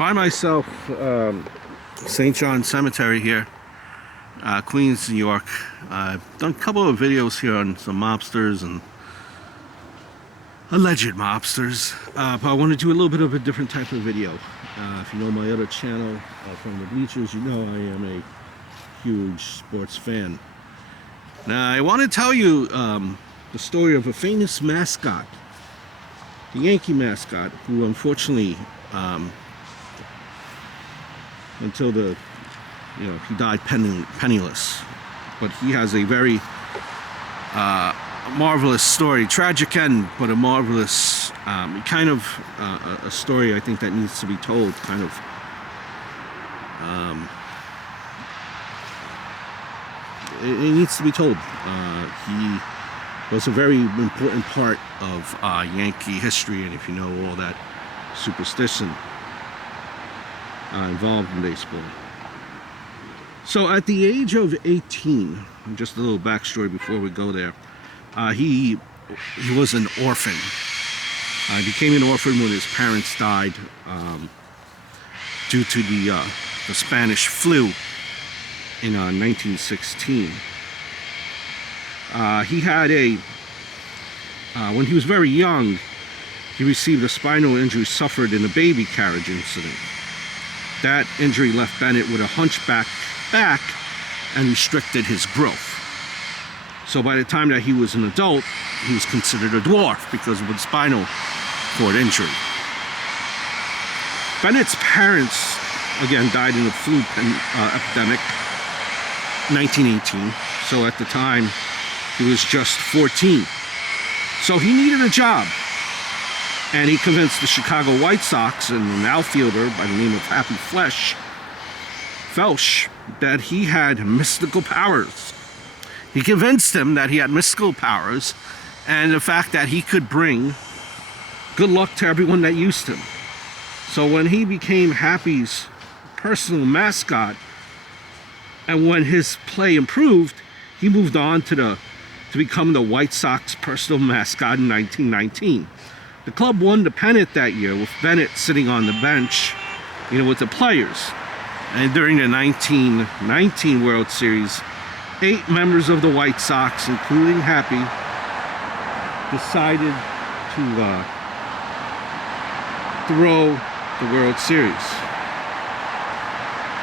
Find myself St. John Cemetery here, Queens, New York. I've done a couple of videos here on some mobsters and alleged mobsters, but I want to do a little bit of a different type of video. If you know my other channel from the bleachers, you know I am a huge sports fan. Now I want to tell you the story of a famous mascot, the Yankee mascot, who unfortunately until he died penniless, but he has a very marvelous story, tragic end, but a marvelous kind of a story I think that needs to be told. Kind of it needs to be told. He was a very important part of Yankee history, and if you know all that superstition involved in baseball. So at the age of 18, just a little backstory before we go there, he was an orphan. He became an orphan when his parents died due to the Spanish flu in 1916. He had when he was very young, he received a spinal injury suffered in a baby carriage incident. That injury left Bennett with a hunchback back and restricted his growth. So by the time that he was an adult, he was considered a dwarf because of the spinal cord injury. Bennett's parents, again, died in the flu epidemic, 1918. So at the time, he was just 14. So he needed a job. And he convinced the Chicago White Sox and an outfielder by the name of Happy Felsch that he had mystical powers. He convinced him that he had mystical powers and the fact that he could bring good luck to everyone that used him. So when he became Happy's personal mascot, and when his play improved, he moved on to become the White Sox personal mascot in 1919. The club won the pennant that year with Bennett sitting on the bench, with the players. And during the 1919 World Series, 8 members of the White Sox, including Happy, decided to throw the World Series.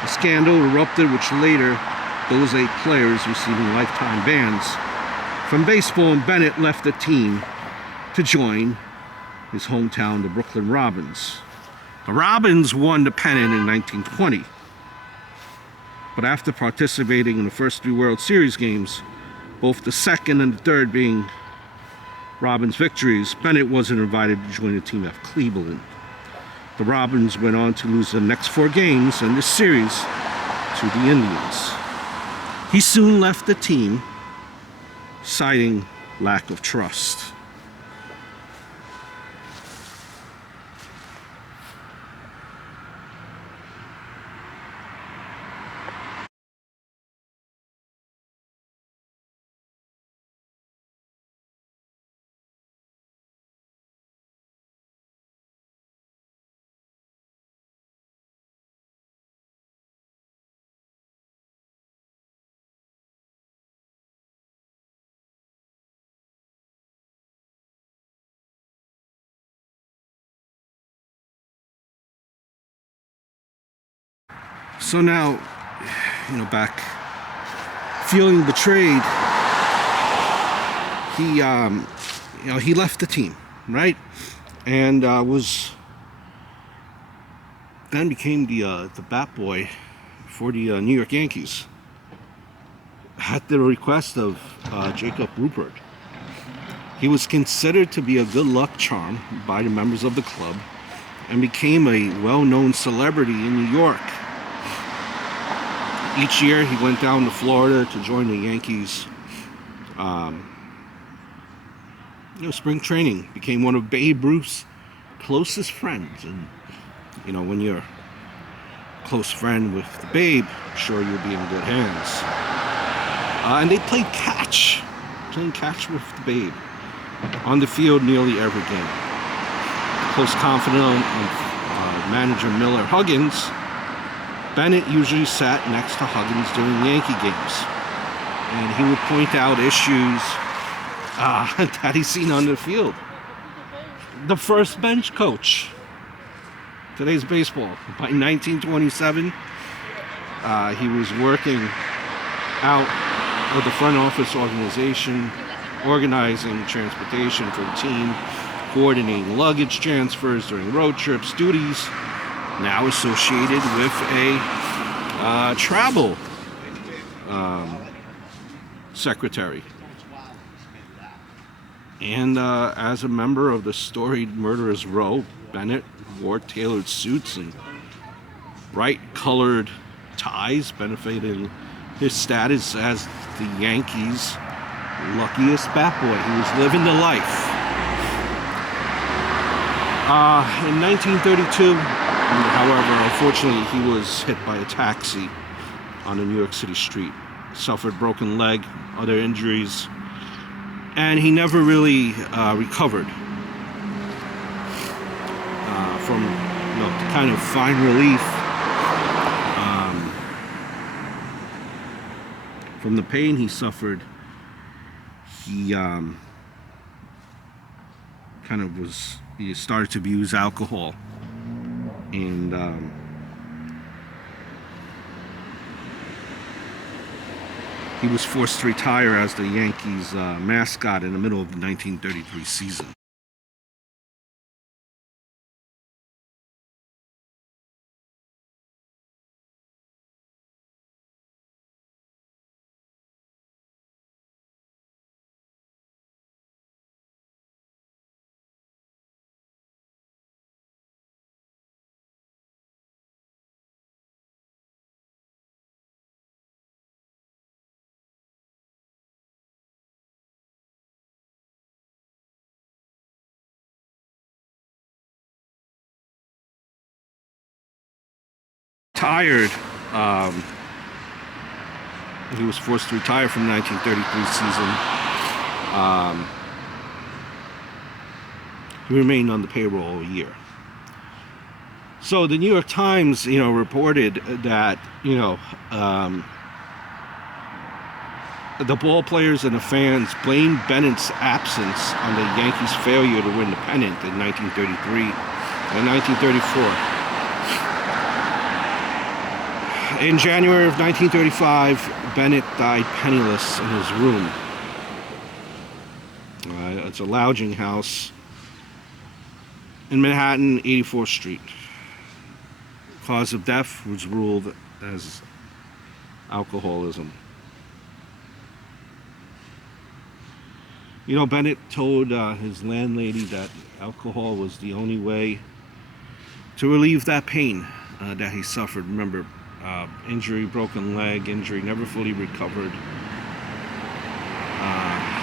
A scandal erupted, which later those 8 players receiving lifetime bans from baseball, and Bennett left the team to join his hometown, the Brooklyn Robins. The Robins won the pennant in 1920. But after participating in the first 3 World Series games, both the second and the third being Robins victories, Bennett wasn't invited to join the team of Cleveland. The Robins went on to lose the next 4 games in this series to the Indians. He soon left the team, citing lack of trust. So now, back feeling betrayed, he left the team, right? And then became the bat boy for the New York Yankees at the request of Jacob Rupert. He was considered to be a good luck charm by the members of the club and became a well-known celebrity in New York. Each year he went down to Florida to join the Yankees. Spring training, became one of Babe Ruth's closest friends. And when you're a close friend with the Babe, I'm sure you'll be in good hands. And they played playing catch with the Babe on the field nearly every game. Close confidant of manager Miller Huggins, Bennett usually sat next to Huggins during Yankee games, and he would point out issues that he's seen on the field. The first bench coach, today's baseball. By 1927, he was working out with the front office organization, organizing transportation for the team, coordinating luggage transfers during road trips, duties now associated with a travel secretary. And as a member of the storied Murderers Row, Bennett wore tailored suits and bright colored ties, benefiting his status as the Yankees' luckiest bat boy. He was living the life. In 1932, however, unfortunately, he was hit by a taxi on a New York City street, suffered broken leg, other injuries, and he never really recovered from to kind of find relief from the pain he suffered. He he started to abuse alcohol, and he was forced to retire as the Yankees' mascot in the middle of the 1933 season. Tired. He was forced to retire from the 1933 season. He remained on the payroll a year. So the New York Times, reported that, the ball players and the fans blamed Bennett's absence on the Yankees' failure to win the pennant in 1933 and 1934. In January of 1935, Bennett died penniless in his room. It's a lodging house in Manhattan, 84th Street. Cause of death was ruled as alcoholism. Bennett told his landlady that alcohol was the only way to relieve that pain that he suffered. Remember, injury, broken leg, injury, never fully recovered,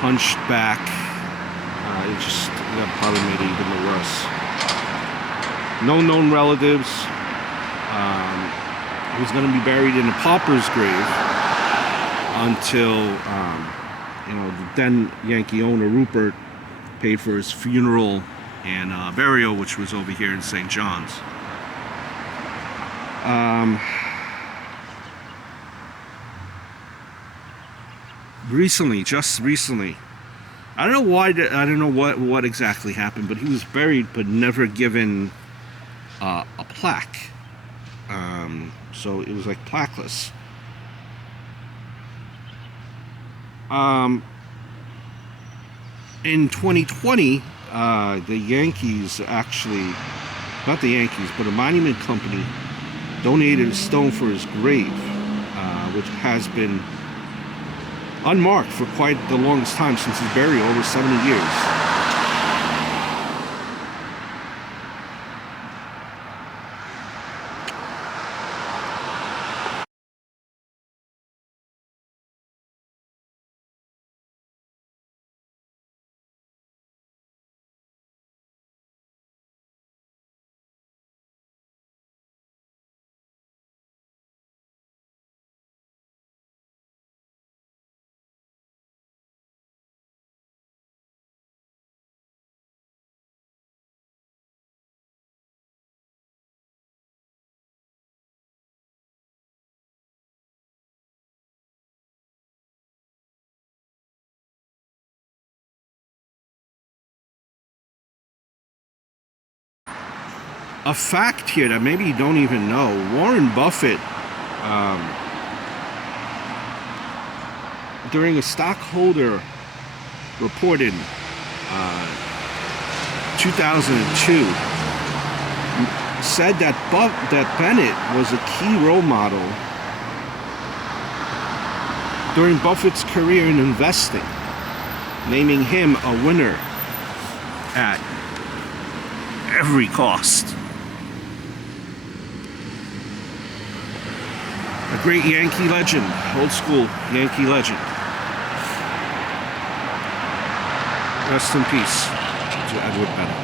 hunched back. It just probably made it even worse. No known relatives. He was going to be buried in a pauper's grave until the then Yankee owner Rupert paid for his funeral and burial, which was over here in St. John's. Just recently, I don't know why. I don't know what exactly happened, but he was buried, but never given a plaque. So it was like plaqueless. In 2020, the Yankees actually, not the Yankees, but a monument company donated a stone for his grave, which has been unmarked for quite the longest time, since his burial, over 70 years. a fact here that maybe you don't even know. Warren Buffett, during a stockholder report in 2002, said that Bennett was a key role model during Buffett's career in investing, naming him a winner at every cost. A great Yankee legend, old school Yankee legend. Rest in peace to Edward Bennett.